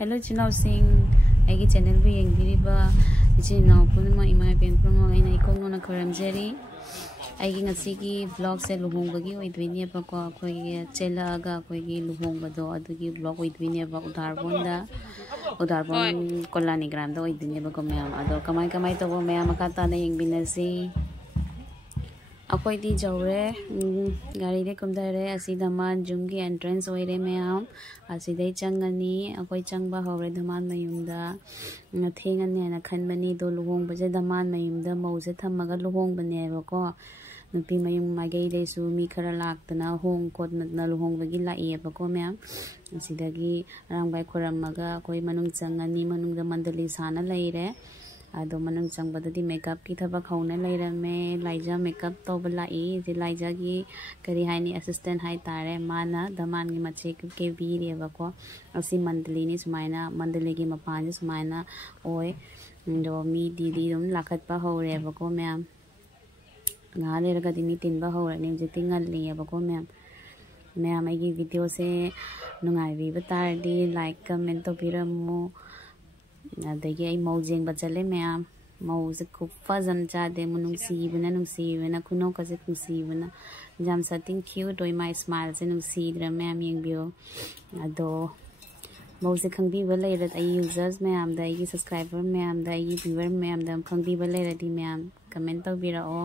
Hello chinausing aigi channel bu yengbiriba ichinaw punma ima ben promo aina ikono na kharamjeri aigi ngasigi vlog se luhongbagi oidwini ba ko khoi chelaga khoi gi luhongbado adugi vlog oidwini ba udarbon kolani gram do oidwini ba ko mayam ado kamai to mayam akata na yengbinasi अखोई दी जौरे गाड़ी रे कुमदरे असि दमान जुंगी entrance ओइरे ma'am असिदै चंगनी अखोई चंगबा हौरे दमान मयुमदा थेंगने ना खनबनी दो लुहोंग बजे दमान मयुमदा मौसे थमगा लुहोंग बनेबको नुपी मयुम मागै लेसु मी खरा लाक्तना होंग कोट ना लुहोंग बगी लाइएबको मैम असिदगी रांगबाय खोरमगा अखोई मनुंग चंगनी मनुंग मंडली साना लैरे अदो मनंग चंगबददी मेकअप की थबक हौना लैरमे लाइजा मेकअप तौब लाई जे लाइजा की करी हाइनी असिस्टेंट हाइ तारे माना दमान की मचे के बीरेबको असि मंडलीनी सुमाइना मंडली की मपान सुमाइना ओय दो मी दीदी दम लाखतपा हौरेबको ma'am nga leragadi mi tinba hawrani jiti ngalliebako ma'am आइगी वीडियो से नुंगाइबी बतारदी लाइक कमेंट तौबिरमु अदगी आई मौ जेंग बचले मैम मौ से खूब फजन चादे नुंसीबना खुनो कसे खुसीबना जाम सटिंग क्यूट ओय माय स्माइल से नुंसीद्र मैम येंबियो अदो मौ से खंगबीबा लेरद आई यूजर्स मैम दा आई सब्सक्राइबर मैम दा आई व्यूअर मैम दा खंगबीबा लेरदी मैम कमेंट तौबिराओ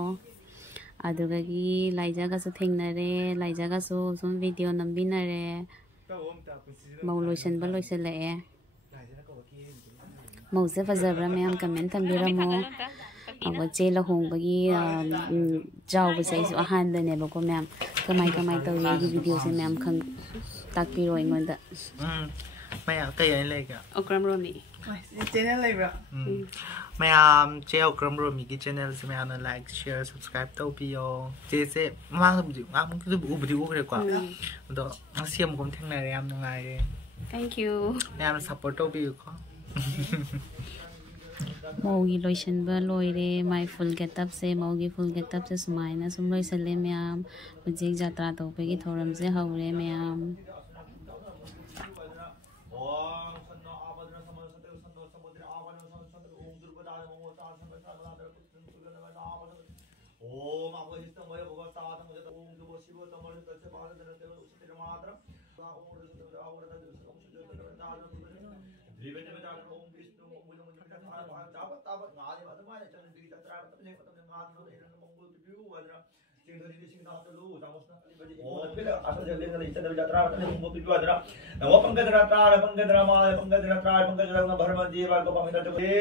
अदुगगी लाइजागासु थेंगनरे लाइजागासु सुम वीडियो नंबिनरे मौ लोइसनबा लोइसलए मौसे फजब्रा मैम कमेंट थंबिरमो अब चे लहोंबगी जावबसे इस अहानदनेबको मैम कमाई तौगी वीडियो से मैम खंग ताकपिरो इंगोंदा मैम कई लेगा ओक्रम रोमी चैनल लेब्रा मैम चे ओक्रम रोमी की चैनल से मैम लाइक शेयर सब्सक्राइब तौबियो चे से मांगबदी मांगबदी उबदी उबरेको अदो सियम कोम थेंगनारे याम नुंगाइरे थैंक यू मैम सपोर्ट तौबियोको मौगी लोइसनबा लोइरे माय फुल गेटअप से मौगी फुल गेटअप से सुमाइना सुम लोइसले मैम हुजिक जात्रा तौबेगी थौरम से हौरे मैम ओम आभजिष्टमय भगवतातं मुझे ओम दुबो शिवो तमल तस्य पादन देव उसित मात्र ओम रजत आवरत ओम सुजत दान द्विवेद वेदान ओम विष्णु मुझे मुझे तार तावत तावत गाले अदमाने चंद्र दिगी तत्रा तपने तपने मात नो एरन मंगल पियु वद्र सिंधरी सिंहनाथलु जामोस्ना बजे ओम फिर आसल जलेन इच्छा जत्रा तपने मंगल पियु वद्र नव पंकजरा तार पंकजरा माय पंकजरा त्राय पंकजरा भरम देवा को पमित जगे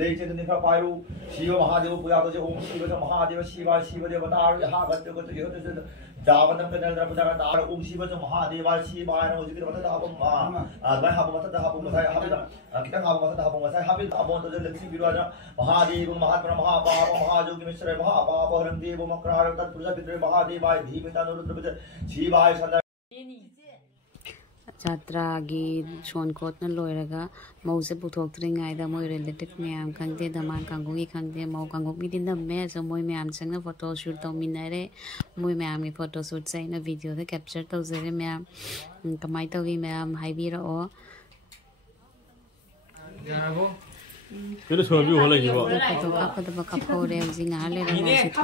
ले चेत निफा पायु शिव महादेव पूजा तो ओम शिव महादेव शिवा शिव देवता हा गत्य गत्य यह जावतम कदर पूजा तार ओम शिव महादेवा शिवाय नमो जिकिर वतता हम आदय हम वतता हम मसाय हम किता हम वतता हम मसाय हम अबोन तो लक्ष्मी विराज महादेव महात्मा महापाप महाजोगी मिश्र महापाप हरम देव मकरार तत्पुरुष पितृ महादेवाय धीमता रुद्र शिवाय सदा जात्रागी सोनकोटना लोइरगा मौसे पुथोक्त्रिङाइदा मोइ रिलेटेड मैम खंगदे दमान कांगोगी खंगदे मौ कांगोगी नम्मे सो मोइ मैम संग फोटो शूट तौमिनरे मोइ मैम की फोटो शूट से इन वीडियो दे कैप्चर तौजरे मैम कमाई तौगी मैम हाइबिरओ 그래도 저기 올라기고 फोटो कापदबा कापौरे जिंगा लेरा मौसे थो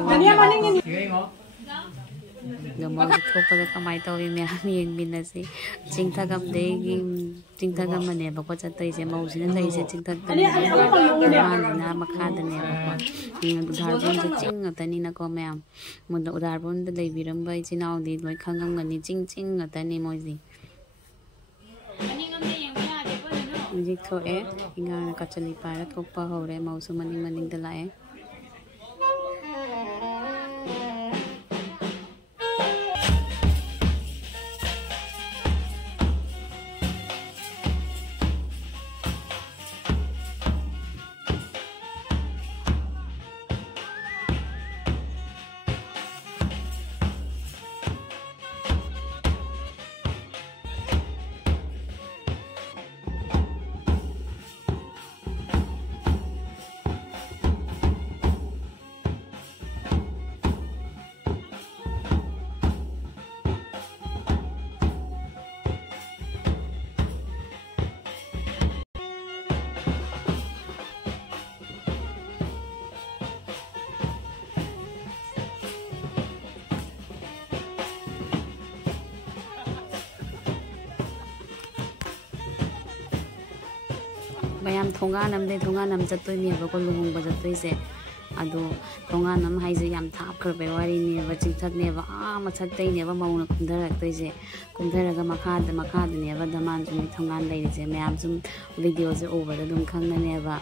मौसे थोपदा कमाई तौगी मैम येंबिनसी चिंथगमनेबको चतैसे मौसिना लैसे चिंथगमना मखादनेबको उदारबोन से चिंगतनिनको मैम मुद उदारबोन द लैबिरमबा इचिनाउदी लोय खंगमगनी चिंगतनि मोइजी म्यूजिक थोए इंगाना कचली पारा थोपा हौरे मौसु मनिंग द लाए ꯃꯌꯥꯝ ꯊꯣꯡꯒꯥꯟ ꯆꯠꯇꯣꯏꯅꯦꯕꯀꯣ ꯂꯨꯍꯣꯡꯕ ꯆꯠꯇꯣꯏꯁꯦ ꯑꯗꯣ ꯊꯣꯡꯒꯥꯟ ꯑꯃ ꯍꯥꯏꯁꯦ ꯌꯥꯝ ꯊꯥꯞꯈ꯭ꯔꯕꯩ ꯋꯥꯔꯤꯅꯦꯕ ꯆꯤꯡꯊꯛꯅꯦꯕ ꯃꯊꯛꯇꯩꯅꯦꯕ ꯃꯧꯅ ꯀꯨꯝꯊꯔꯛꯇꯣꯏꯁꯦ ꯀꯨꯝꯊꯔꯒ ꯃꯈꯥꯗꯅꯦꯕ ꯗꯃꯥꯟ ꯊꯣꯡꯒꯥꯟ ꯂꯩꯔꯤꯁꯦ ꯃꯌꯥꯝ ꯁꯨꯝ ꯚꯤꯗꯤꯑꯣꯁꯦ ꯎꯕꯗ ꯑꯗꯨꯝ ꯈꯪꯒꯅꯦꯕ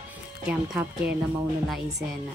ꯀꯌꯥꯝ ꯊꯥꯞꯀꯦꯅ ꯃꯧꯅ ꯂꯥꯛꯏꯁꯦꯅ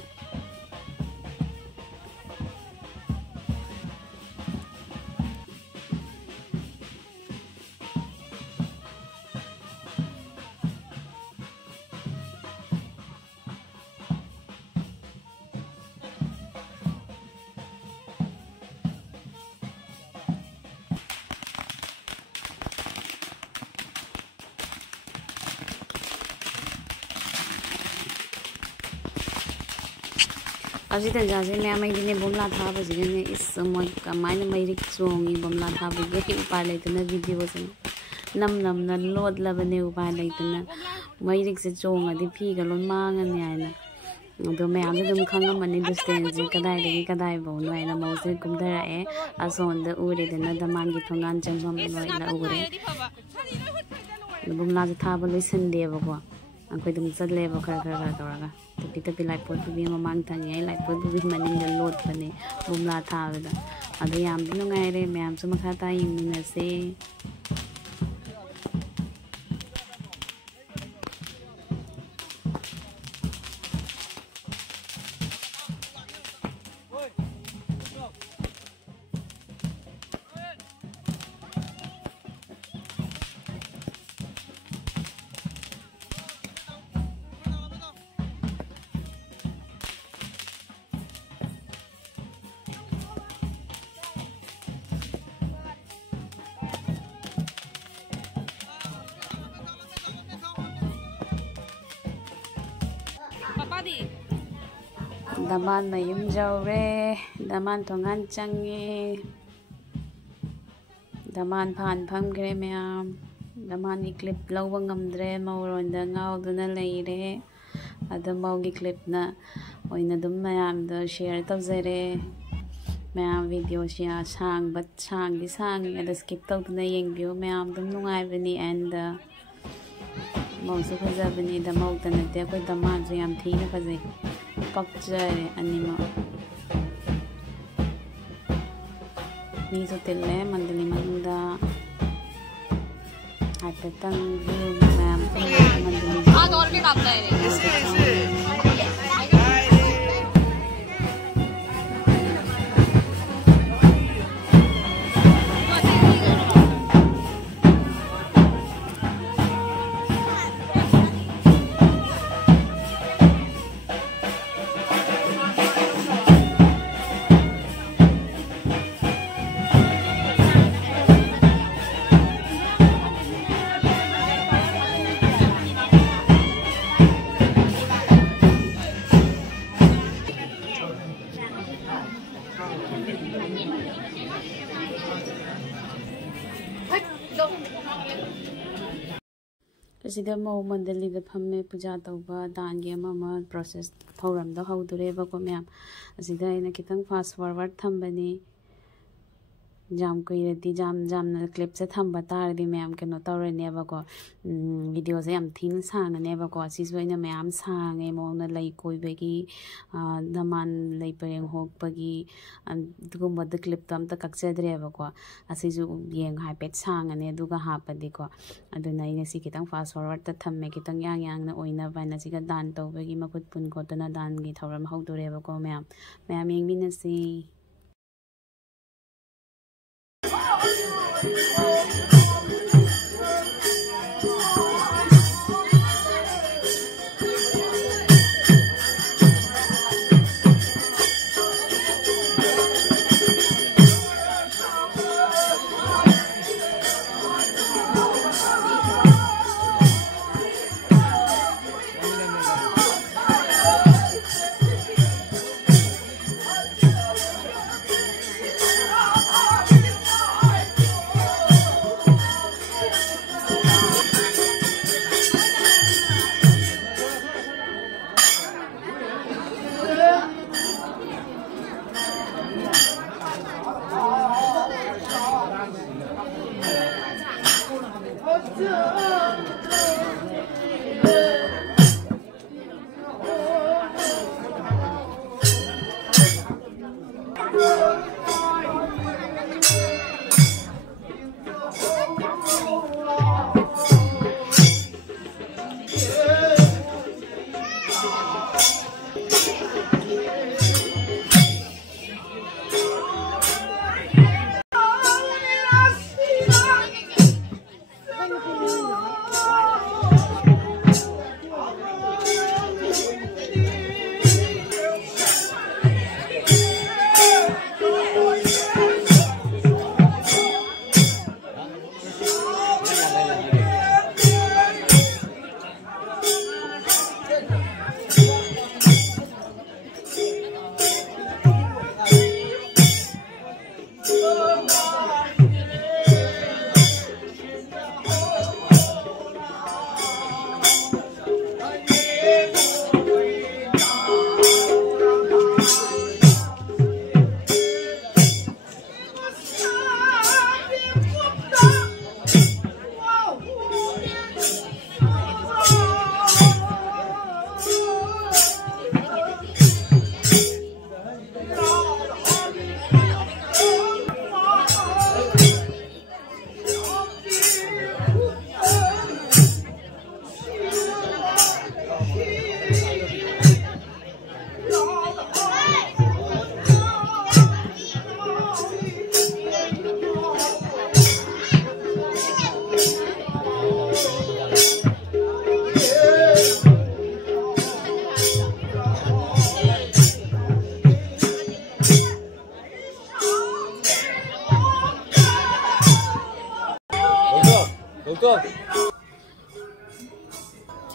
Así tengase me ama idine bomla tha ba jigane is moi kamaina mairik chongi bomla tha ba ge upar leituna video se nam na load labane upar leituna mairik se chong adi phi ga lon mangani aina do me am dum khangamani distance kadai bo no aina mo se kumdara e ason da ure de na daman gi thongan changam no ila ure bomla tha ba loisan de ba ko angkoi dum chatle ba khara toraga tapi light pot bi mamang thangai light pot bi maning da load bane bumla tha da adu yam dinu ngai re me am su makha ta yin na se daman mayum jaure daman thongan changi daman phan phamgre mayam daman ni clip lawba ngamdre mawronda ngauduna leire adu mawgi clip na oina dum mayam da share tawjare mayam video sia sang ada skip tawduna yengbiu mayam dum nungai bani and mawsu khajabani da mawtana te koi daman su yam thina khajai pakjare anima mi so telle mandali manda atang view ma'am mandali और भी काम है Asida mau mandali da phamme puja tawba dan ge ama process thoram da haudure ba ko myam asida ina kitang fast forward thambani jam koirati jam na clip se thamba tar di myam keno tawrene ba ko video se am thin sang ne ba ko si soina myam sang e mo na lai koi be gi daman lai pareng hok pa gi dugum ba clip tam ta kakche dre ba ko asi ju yeng hai pet sang ne duga ha pa di ko aduna ina si kitang fast forward ta thamme kitang yang na oina ba na si ga dan taw be gi makut pun ko ta na dan gi thoram haudure ba ko myam yeng min si Oh,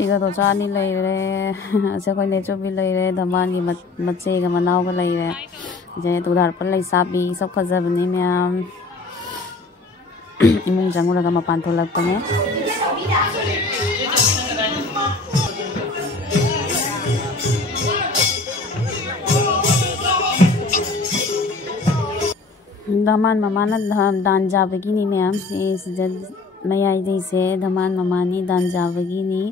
Chiga to chani leire ase koi lecho bi leire dhaman gi mache ga manaw ga leire je tudar par lei sabi sab khajabni myam imung jangura ga mapan tholak pane dhaman mamana dan jabagi ni myam is mayai jaise dhaman mamani dan jabagi ni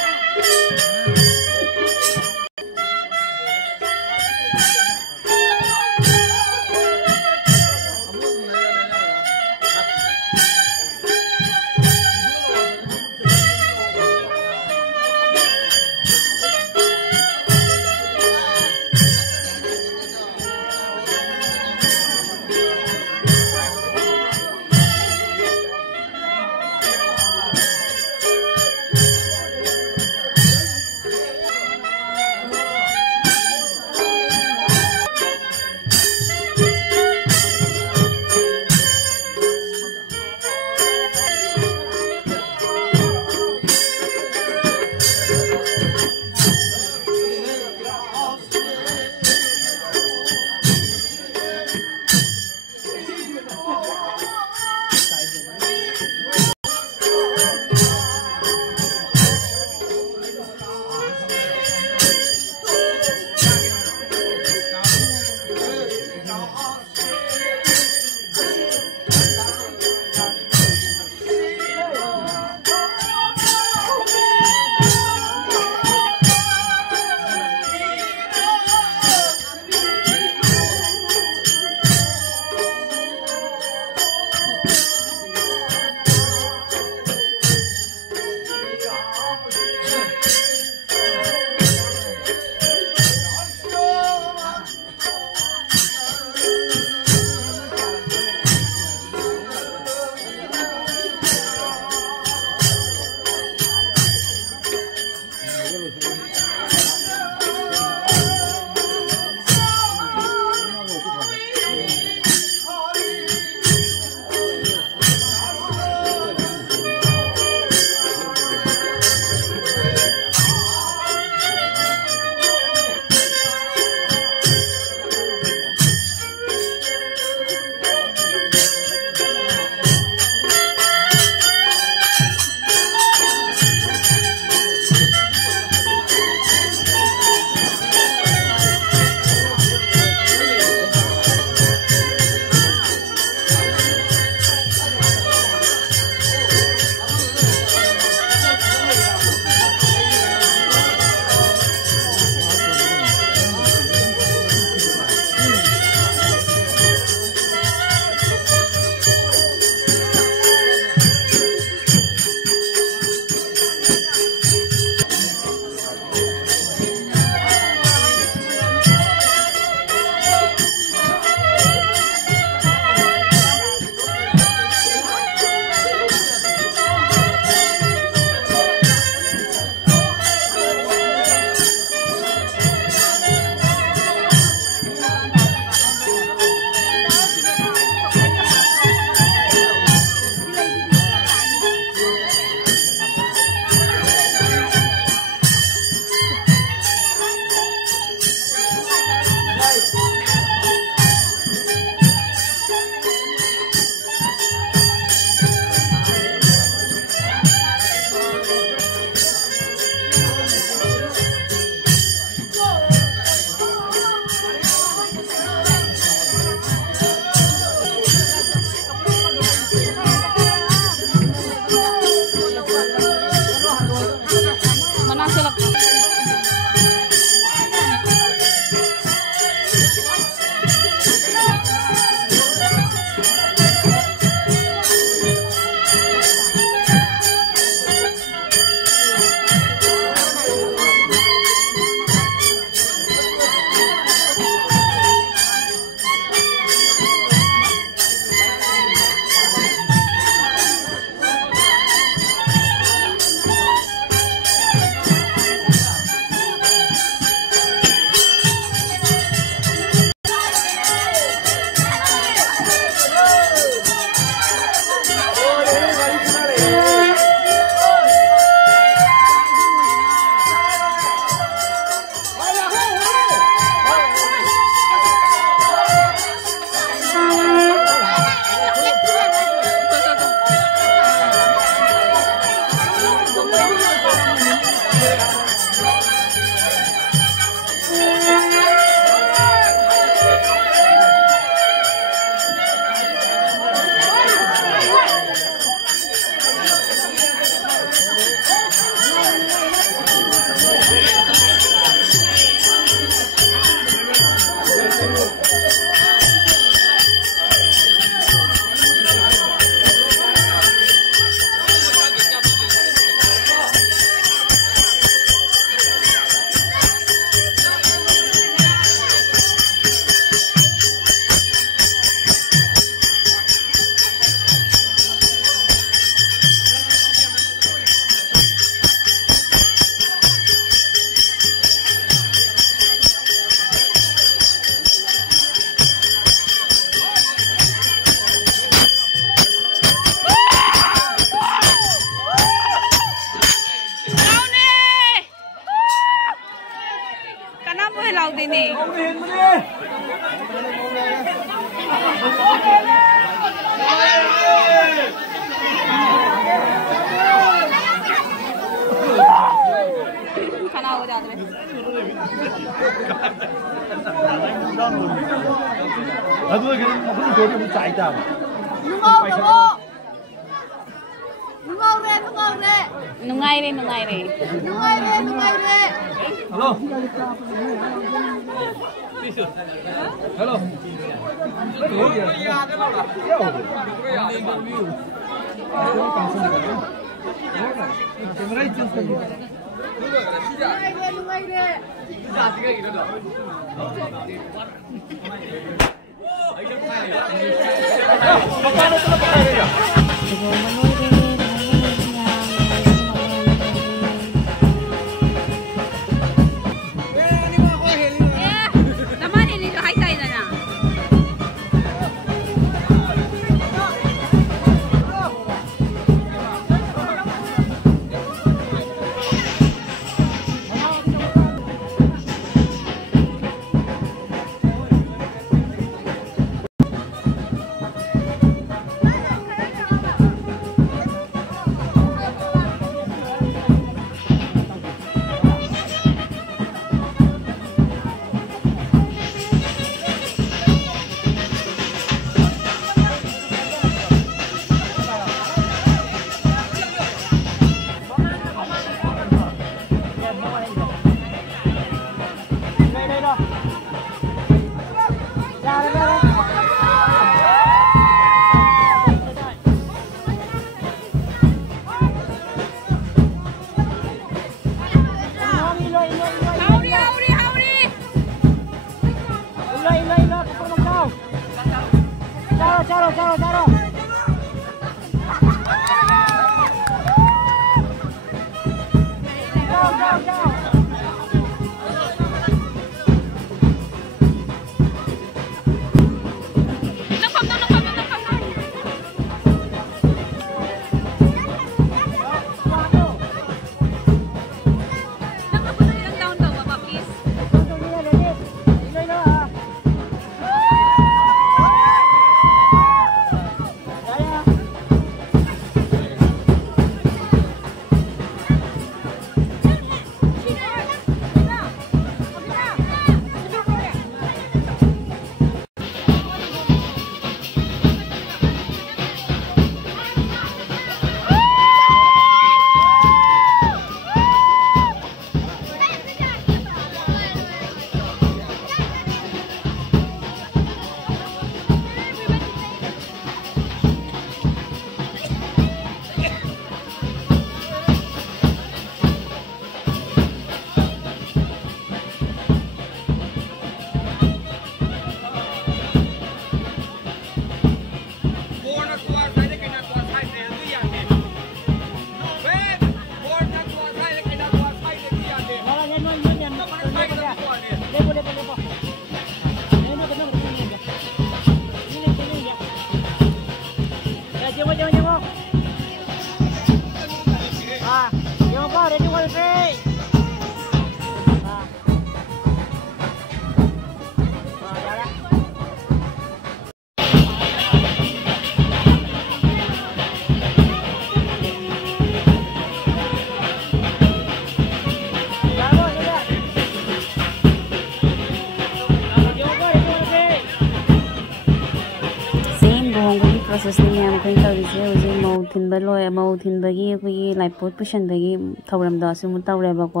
process ने ma'am कोई तौरीसे होजे मौ थिनबा लोय मौ थिनबगी कोई लाइपोट पुशनबगी थौरमदो असुमु तौरेबको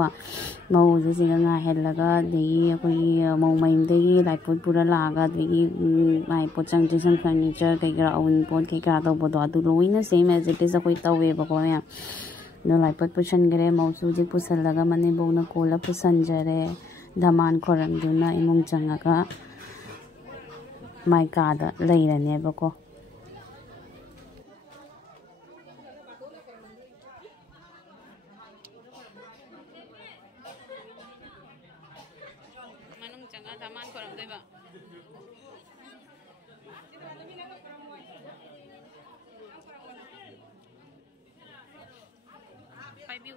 मौ जे सिगा nga हेलगा देगी कोई मौ माइमदेगी लाइपोट पूरा लागा देगी माइ पोचंग जिसन फर्नीचर केकरा ओवन पोट केकरा तौबदो अदु लोइना सेम एज इट इज कोई तौवेबको मैम नो लाइपोट पुशनगरे मौसु जे पुसलगा मने बोना कोला पुसनजरे धमान खोरमदुना इमुंग चंगागा माइ कादा लेरनेबको मनुंग चंगा धमान खोरमदेबा पाइबिउ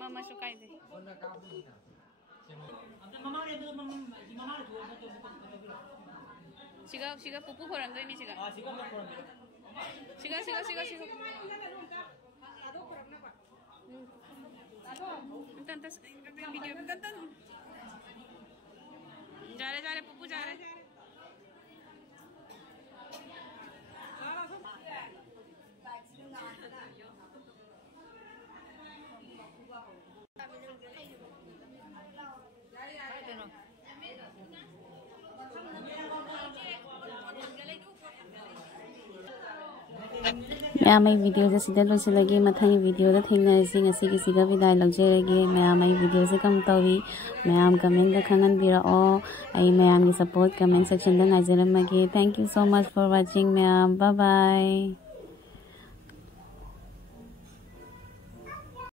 Mama suka ini. Siga pupu koran ini siga. Siga. Entar video entar. Jare pupu jare. मैं वीडियो से लगे मथाई वीडियो थेंगी विदाई लौजरगे मैं वीडियो से कम तौरी मैं कमेंट खांगनबिरओ मैं सपोर्ट कमेंट सेक्शन नाइजरमगे thank you so much for watching मैं बाय बाय।